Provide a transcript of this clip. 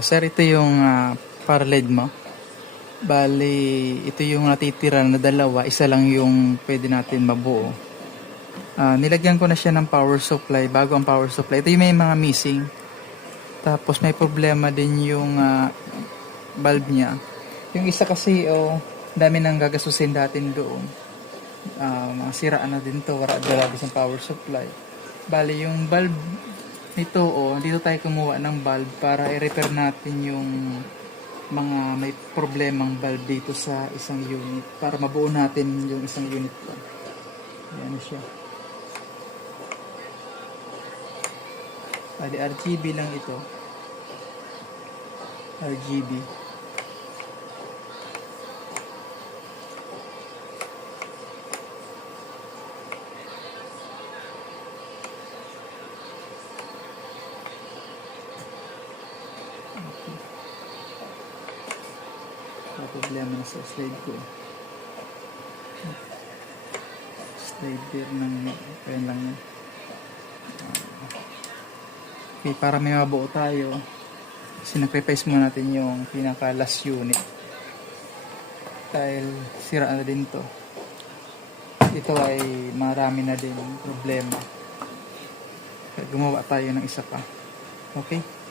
Sir, ito yung para LED mo. Bali, ito yung natitira na dalawa. Isa lang yung pwede natin mabuo. Nilagyan ko na siya ng power supply bago ang power supply. Ito yung may mga missing. Tapos may problema din yung bulb niya. Yung isa kasi, dami nang gagasusin natin doon. Mga siraan na din to. Wala talaga sa power supply. Bali, yung bulb nito, dito tayo kumuha ng bulb para i-repair natin yung mga may problemang bulb dito sa isang unit para mabuo natin yung isang unit lang. Ayan siya. Bali, RGB lang ito. RGB. Problema na sa slide ko. Slider ng ayan lang yan. Okay, para may mabuo tayo, sinacrifice muna natin yung pinaka last unit dahil sira na din to. Ito ay marami na din problema. Kaya gumawa tayo ng isa pa. Okay.